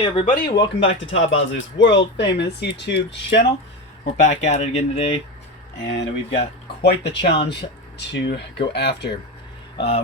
Hey everybody, welcome back to Todd Bowser's world famous YouTube channel. We're back at it again today, and we've got quite the challenge to go after.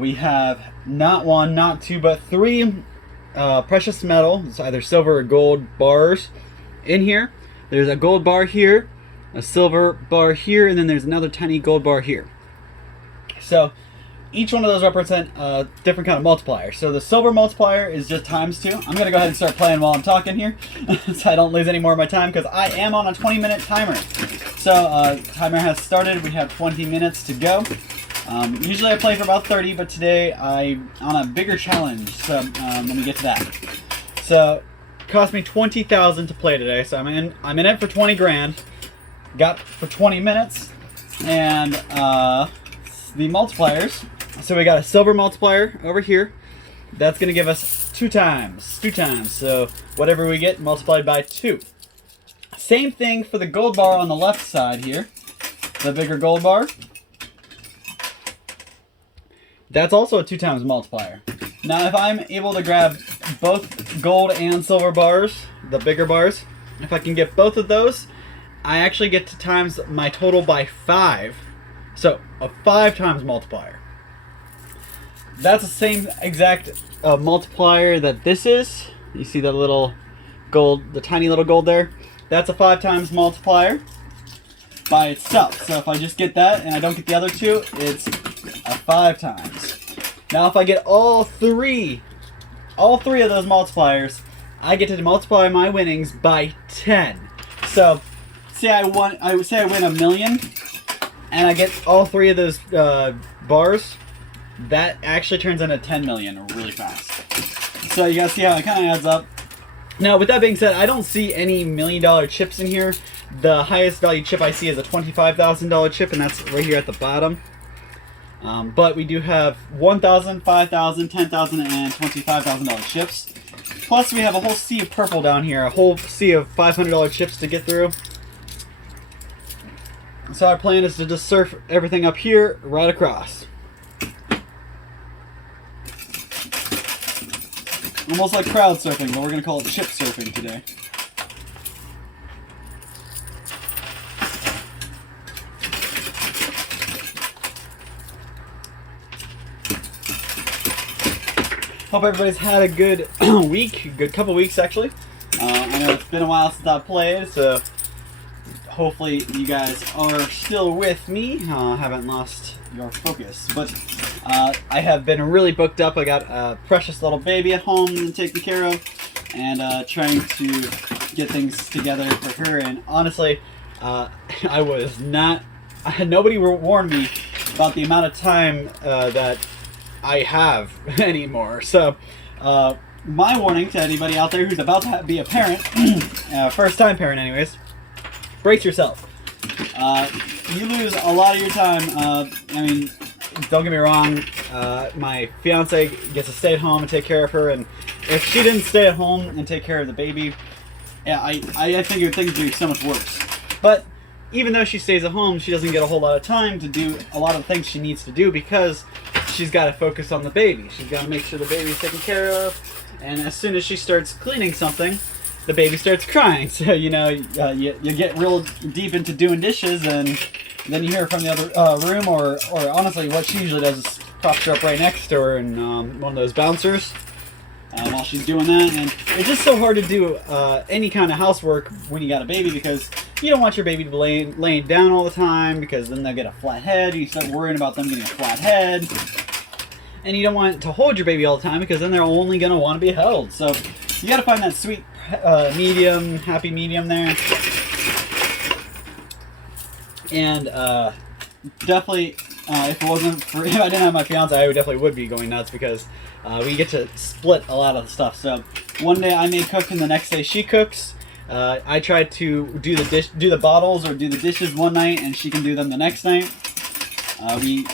We have not one, not two, but three precious metal, it's either silver or gold bars in here. There's a gold bar here, a silver bar here, and then there's another tiny gold bar here. So each one of those represent a different kind of multiplier. So the silver multiplier is just ×2. I'm going to go ahead and start playing while I'm talking here so I don't lose any more of my time, because I am on a 20-minute timer. So timer has started. We have 20 minutes to go. Usually I play for about 30, but today I'm on a bigger challenge. So let me get to that. So it cost me 20,000 to play today. So I'm in it for 20 grand. Got for 20 minutes. And the multipliers. So we got a silver multiplier over here. That's going to give us 2 times. So whatever we get multiplied by 2. Same thing for the gold bar on the left side here. The bigger gold bar. That's also a 2 times multiplier. Now if I'm able to grab both gold and silver bars, the bigger bars, if I can get both of those, I actually get to times my total by 5. So a 5 times multiplier. That's the same exact multiplier that this is. You see that little gold, the tiny little gold there? That's a 5 times multiplier by itself. So if I just get that and I don't get the other 2, it's a 5 times. Now if I get all three of those multipliers, I get to multiply my winnings by 10. So say I win $1 million and I get all 3 of those bars. That actually turns into 10 million really fast. So you guys see how it kind of adds up. Now with that being said, I don't see any $1 million chips in here. The highest value chip I see is a $25,000 chip, and that's right here at the bottom. But we do have $1,000, $5,000, $10,000, and $25,000 chips. Plus we have a whole sea of purple down here, a whole sea of $500 chips to get through. So our plan is to just surf everything up here right across. Almost like crowd surfing, but we're going to call it chip surfing today. Hope everybody's had a good week, good couple weeks actually. I know it's been a while since I've played, so hopefully you guys are still with me. Haven't lost your focus, but I have been really booked up. I got a precious little baby at home to take care of, and trying to get things together for her. And honestly, nobody warned me about the amount of time that I have anymore. So my warning to anybody out there who's about to be a parent, first time parent anyways, brace yourself. You lose a lot of your time. I mean, don't get me wrong, my fiance gets to stay at home and take care of her, and if she didn't stay at home and take care of the baby, yeah, I think things would be so much worse. But even though she stays at home, she doesn't get a whole lot of time to do a lot of the things she needs to do, because she's got to focus on the baby. She's got to make sure the baby's taken care of, and as soon as she starts cleaning something, the baby starts crying. So you know, you get real deep into doing dishes, and then you hear from the other room, or honestly what she usually does is props her up right next to her in one of those bouncers while she's doing that. And it's just so hard to do any kind of housework when you got a baby, because you don't want your baby to be laying down all the time, because then they'll get a flat head. You start worrying about them getting a flat head. And you don't want to hold your baby all the time, because then they're only going to want to be held. So you got to find that sweet medium, happy medium there. And definitely, if I didn't have my fiance, I definitely would be going nuts, because we get to split a lot of the stuff. So one day I may cook, and the next day she cooks. I try to do the bottles or do the dishes one night, and she can do them the next night. We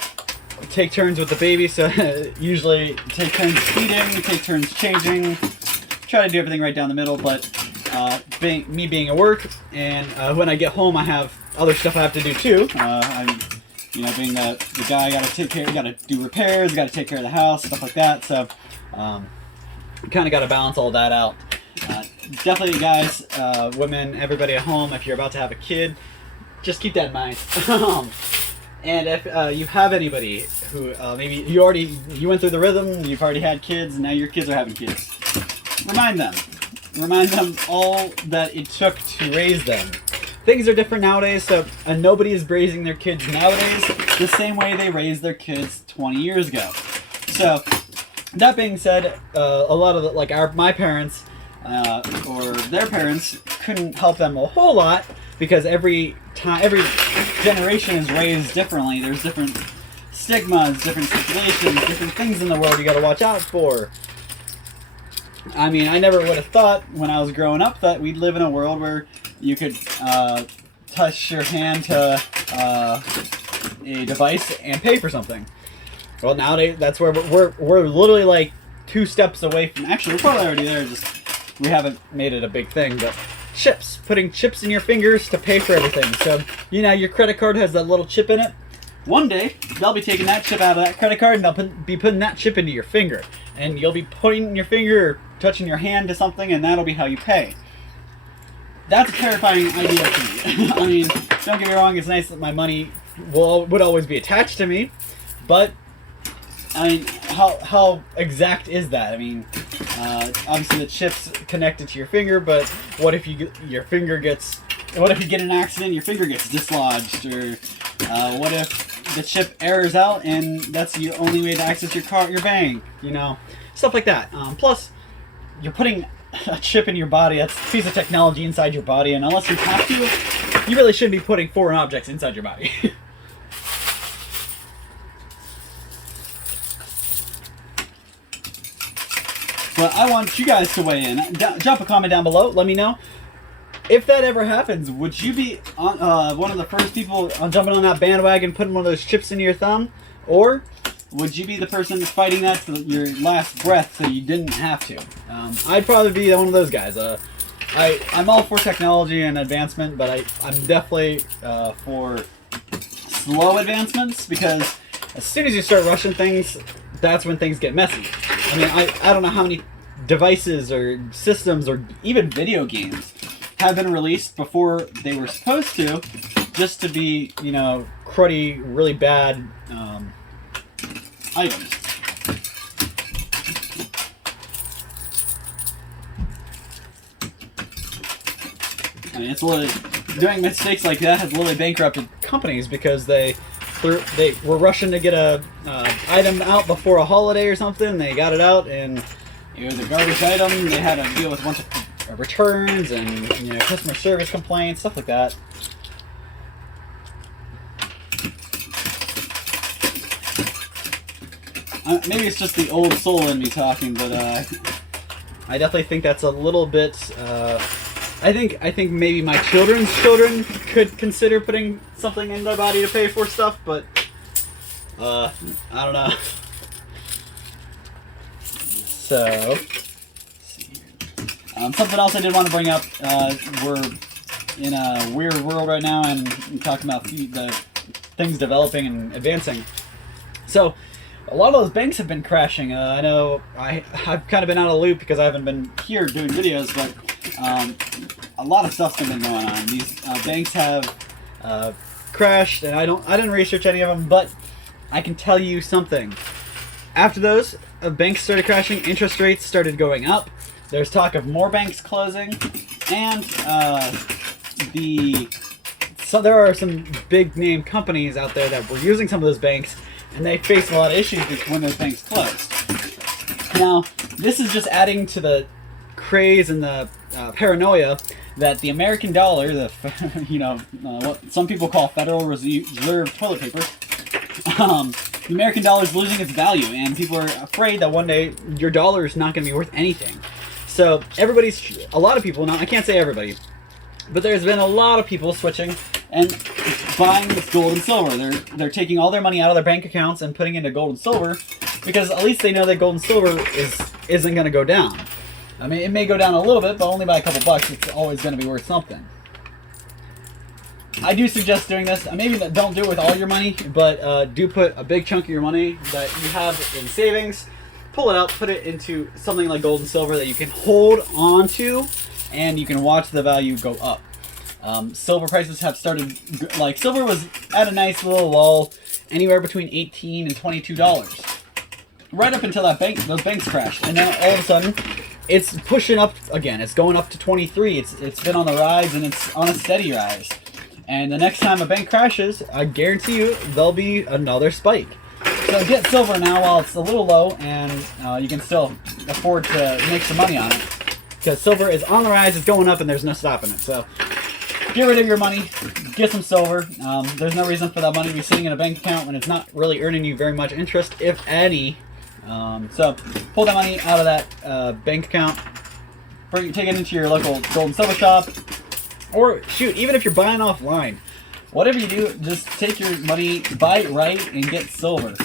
take turns with the baby, so usually take turns feeding, take turns changing. Try to do everything right down the middle, but me being at work, and when I get home, I have other stuff I have to do too. Being the guy, I gotta do repairs, gotta take care of the house, stuff like that. So kind of got to balance all that out. definitely, guys, women, everybody at home, if you're about to have a kid, just keep that in mind. And if you have anybody who maybe you went through the rhythm, you've already had kids, and now your kids are having kids, remind them all that it took to raise them. Things are different nowadays, so nobody is raising their kids nowadays the same way they raised their kids 20 years ago. So that being said, a lot of my parents or their parents couldn't help them a whole lot, because every generation is raised differently. There's different stigmas, different situations, different things in the world you got to watch out for. I mean, I never would have thought when I was growing up that we'd live in a world where you could touch your hand to a device and pay for something. Well, nowadays that's where we're literally like 2 steps away from. Actually, we're probably already there. Just we haven't made it a big thing, but putting chips in your fingers to pay for everything. So your credit card has that little chip in it. One day they'll be taking that chip out of that credit card and they'll be putting that chip into your finger, and you'll be putting your finger or touching your hand to something, and that'll be how you pay. That's a terrifying idea to me. I mean, don't get me wrong, it's nice that my money would always be attached to me, but I mean, how exact is that? I mean, obviously the chip's connected to your finger, but what if you get in an accident, your finger gets dislodged, or what if the chip errors out and that's your only way to access your bank? Stuff like that. Plus, you're putting a chip in your body. That's a piece of technology inside your body, and unless you have to, you really shouldn't be putting foreign objects inside your body. But I want you guys to weigh in. Drop a comment down below. Let me know. If that ever happens, would you be one of the first people jumping on that bandwagon, putting one of those chips into your thumb? Or would you be the person fighting that to your last breath so you didn't have to? I'd probably be one of those guys. I'm all for technology and advancement, but I'm definitely for slow advancements, because as soon as you start rushing things, that's when things get messy. I mean, I don't know how many devices or systems or even video games have been released before they were supposed to, just to be, cruddy, really bad items. I mean, it's literally, doing mistakes like that has literally bankrupted companies, because they were rushing to get a item out before a holiday or something. They got it out and it was a garbage item. They had to deal with a bunch of returns and customer service complaints, stuff like that. Maybe it's just the old soul in me talking, but I definitely think that's a little bit. I think maybe my children's children could consider putting something in their body to pay for stuff, but I don't know. So, let's see here. Something else I did want to bring up. We're in a weird world right now, and we're talking about the things developing and advancing. So, a lot of those banks have been crashing. I know I've kind of been out of the loop because I haven't been here doing videos, but a lot of stuff's been going on. These banks have crashed, and I didn't research any of them, but I can tell you something. After those banks started crashing, interest rates started going up. There's talk of more banks closing, and so there are some big name companies out there that were using some of those banks, and they faced a lot of issues when those banks closed. Now, this is just adding to the craze and the paranoia that the American dollar, what some people call Federal Reserve toilet paper, the American dollar is losing its value, and people are afraid that one day your dollar is not going to be worth anything. So a lot of people, now I can't say everybody, but there's been a lot of people switching and buying this gold and silver. They're taking all their money out of their bank accounts and putting it into gold and silver, because at least they know that gold and silver isn't going to go down. I mean, it may go down a little bit, but only by a couple bucks. It's always going to be worth something. I do suggest doing this. Maybe don't do it with all your money, but do put a big chunk of your money that you have in savings, pull it out, put it into something like gold and silver that you can hold on to and you can watch the value go up. Silver prices have started, like silver was at a nice little lull, anywhere between $18 and $22, right up until those banks crashed, and then all of a sudden, it's pushing up again. It's going up to 23. It's been on the rise, and it's on a steady rise. And the next time a bank crashes, I guarantee you there'll be another spike. So get silver now while it's a little low, and you can still afford to make some money on it, because silver is on the rise. It's going up, and there's no stopping it. So get rid of your money, get some silver. There's no reason for that money to be sitting in a bank account when it's not really earning you very much interest, if any. So pull that money out of that bank account, take it into your local gold and silver shop, or shoot, even if you're buying offline, whatever you do, just take your money, buy it right, and get silver,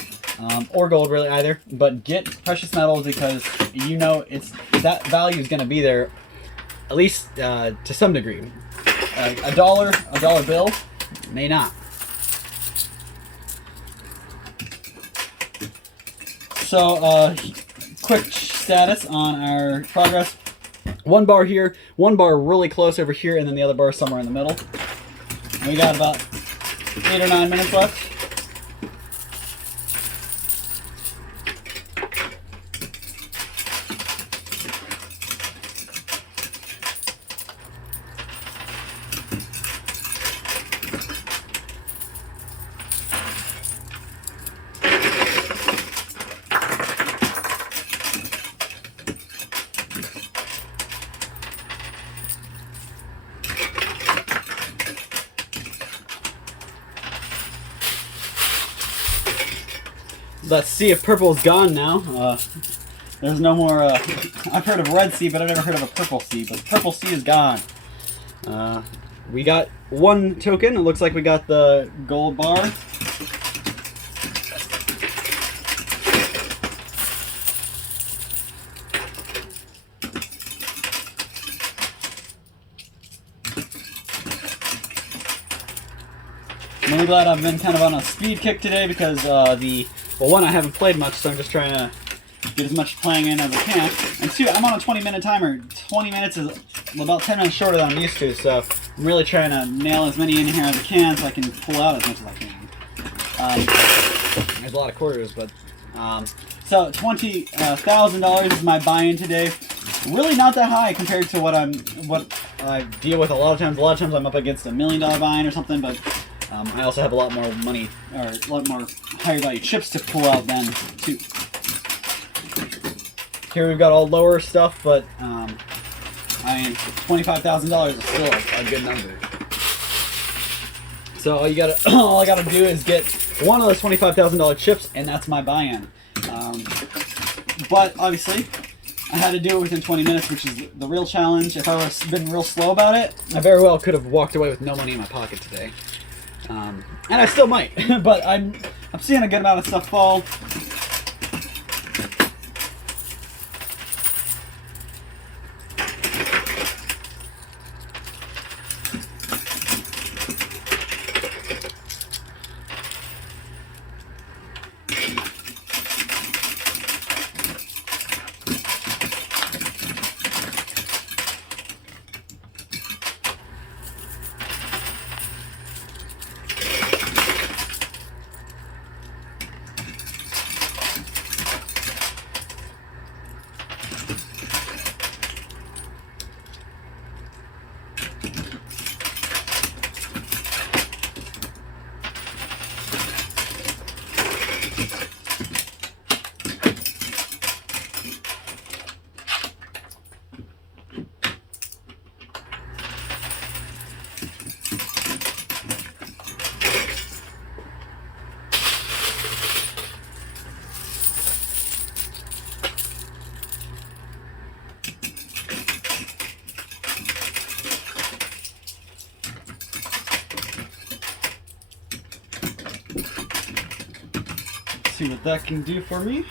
or gold, really, either. But get precious metals, because you know that value is going to be there, at least to some degree. A dollar bill may not. So, quick status on our progress. One bar here, one bar really close over here, and then the other bar somewhere in the middle. And we got about 8 or 9 minutes left. Let's see if purple is gone now. There's no more, I've heard of red C, but I've never heard of a purple C, but purple C is gone. We got one token. It looks like we got the gold bar. I'm really glad I've been kind of on a speed kick today, because well, one, I haven't played much, so I'm just trying to get as much playing in as I can. And two, I'm on a 20-minute timer. 20 minutes is about 10 minutes shorter than I'm used to, so I'm really trying to nail as many in here as I can so I can pull out as much as I can. There's a lot of quarters, but... so $20,000 is my buy-in today. Really not that high compared to what I deal with a lot of times. A lot of times I'm up against $1 million buy-in or something, but... I also have a lot more money, or a lot more higher value chips to pull out then, too. Here we've got all lower stuff, but, I mean, $25,000 is still a good number. So all I gotta do is get one of those $25,000 chips, and that's my buy-in. But, obviously, I had to do it within 20 minutes, which is the real challenge. If I was been real slow about it, I very well could have walked away with no money in my pocket today. And I still might, but I'm seeing a good amount of stuff fall. See what that can do for me.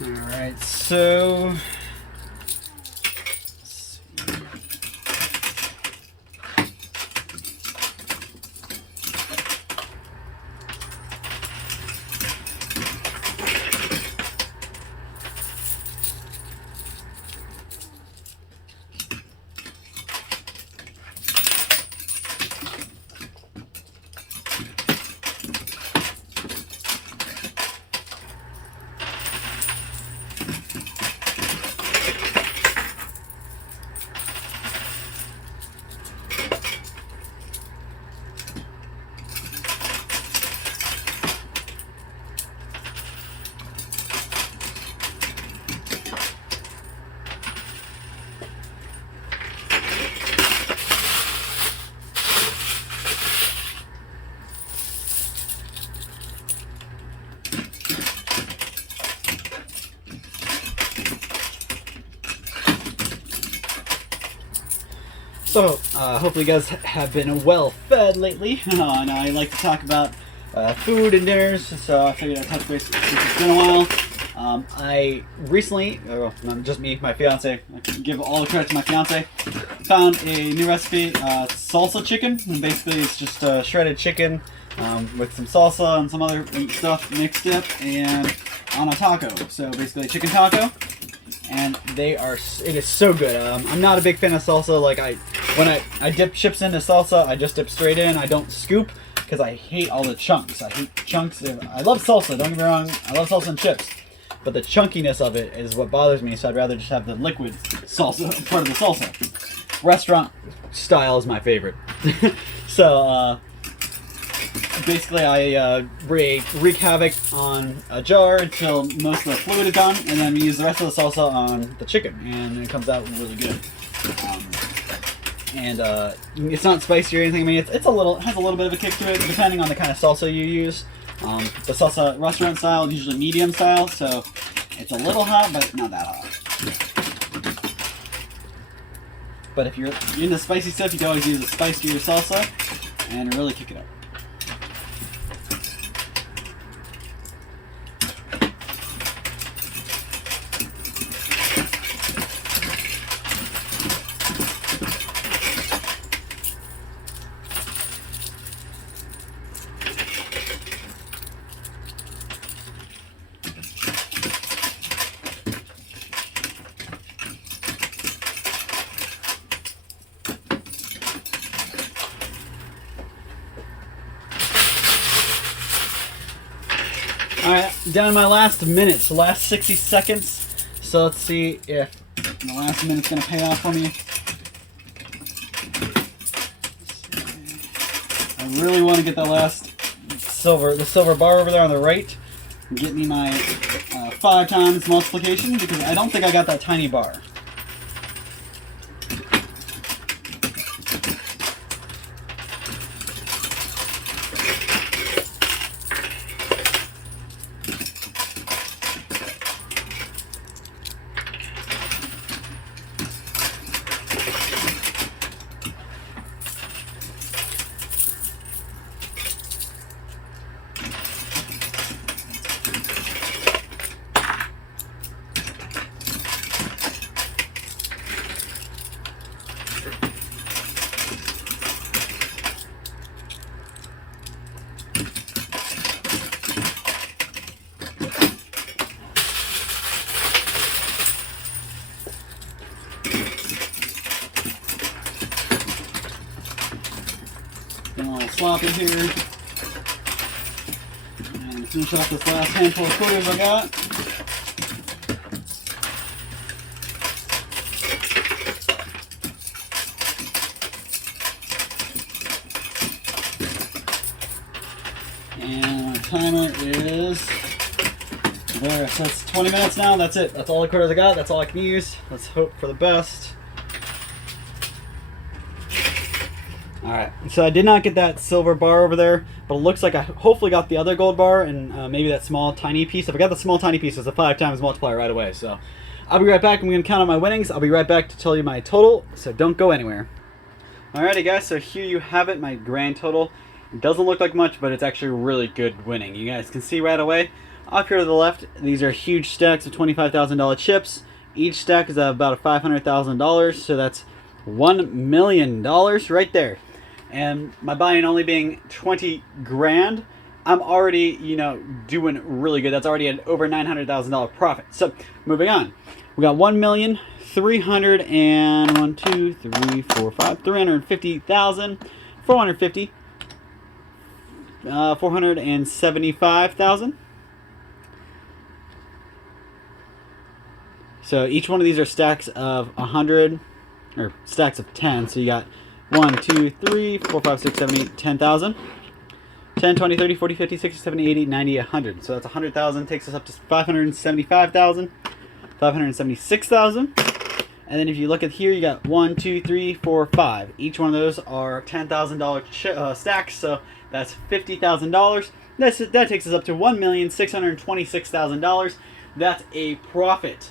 Alright, so hopefully you guys have been well fed lately. And I like to talk about food and dinners, so I figured I'd touch base since it's been a while. I recently, not just me, my fiance, I can give all the credit to my fiance, found a new recipe, salsa chicken. And basically it's just shredded chicken with some salsa and some other stuff mixed up and on a taco. So basically a chicken taco. And it is so good. I'm not a big fan of salsa. Like when I dip chips into salsa, I just dip straight in. I don't scoop because I hate all the chunks. I hate chunks. I love salsa, don't get me wrong. I love salsa and chips. But the chunkiness of it is what bothers me, so I'd rather just have the liquid salsa, part of the salsa. Restaurant style is my favorite. So, basically I wreak havoc on a jar until most of the fluid is gone, and then we use the rest of the salsa on the chicken, and it comes out really good. It's not spicy or anything. I mean, it has a little bit of a kick to it, depending on the kind of salsa you use. The salsa restaurant style is usually medium style, so it's a little hot, but not that hot. But if you're into spicy stuff, you can always use a spicier salsa and really kick it up. Alright, down to my last minutes, last 60 seconds. So let's see if the last minute's going to pay off for me. I really want to get that last the silver bar over there on the right. And get me my 5 times multiplication, because I don't think I got that tiny bar. Getting a little sloppy here. And finish off this last handful of quarters I got. And my timer is there. So it's 20 minutes now. That's it. That's all the quarters I got. That's all I can use. Let's hope for the best. Alright, so I did not get that silver bar over there, but it looks like I hopefully got the other gold bar and maybe that small tiny piece. If I got the small tiny piece, it's a 5 times multiplier right away. So I'll be right back. I'm going to count out my winnings. I'll be right back to tell you my total, so don't go anywhere. Alrighty guys, so here you have it, my grand total. It doesn't look like much, but it's actually really good winning. You guys can see right away. Off here to the left, these are huge stacks of $25,000 chips. Each stack is about $500,000, so that's $1 million right there. And my buy-in only being 20 grand, I'm already, you know, doing really good. That's already an over $900,000 profit. So moving on, we got 350,000, 475,000. So each one of these are stacks of 100, or stacks of 10. So you got 1, 2, 3, 4, 5, 6, 7, 8, 10,000. 10, 20, 30, 40, 50, 60, 70, 80, 90, 100. So that's 100,000, takes us up to 575,000, 576,000. And then if you look at here, you got 1, 2, 3, 4, 5. Each one of those are $10,000 stacks, so that's $50,000. That takes us up to $1,626,000. That's a profit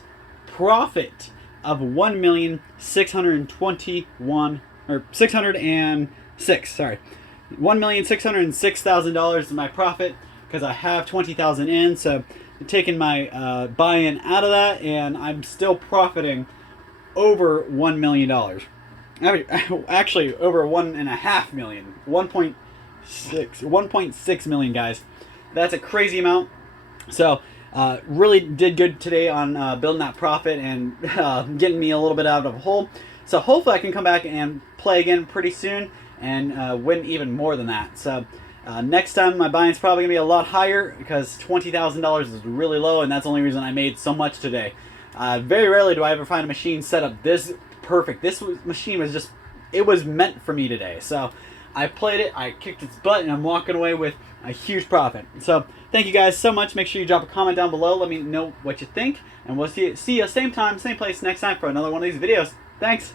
of $1,621 or 606. Sorry, $1,606,000 is my profit because I have 20,000 in. So I'm taking my buy-in out of that, and I'm still profiting over $1 million. Actually, over $1.5 million, 1.6 million, guys. That's a crazy amount. So really did good today on building that profit and getting me a little bit out of a hole. So hopefully I can come back and play again pretty soon and win even more than that. So next time my buy-in's probably going to be a lot higher because $20,000 is really low, and that's the only reason I made so much today. Very rarely do I ever find a machine set up this perfect. This machine was just, it was meant for me today. So I played it, I kicked its butt, and I'm walking away with a huge profit. So thank you guys so much. Make sure you drop a comment down below. Let me know what you think. And we'll see you same time, same place next time for another one of these videos. Thanks.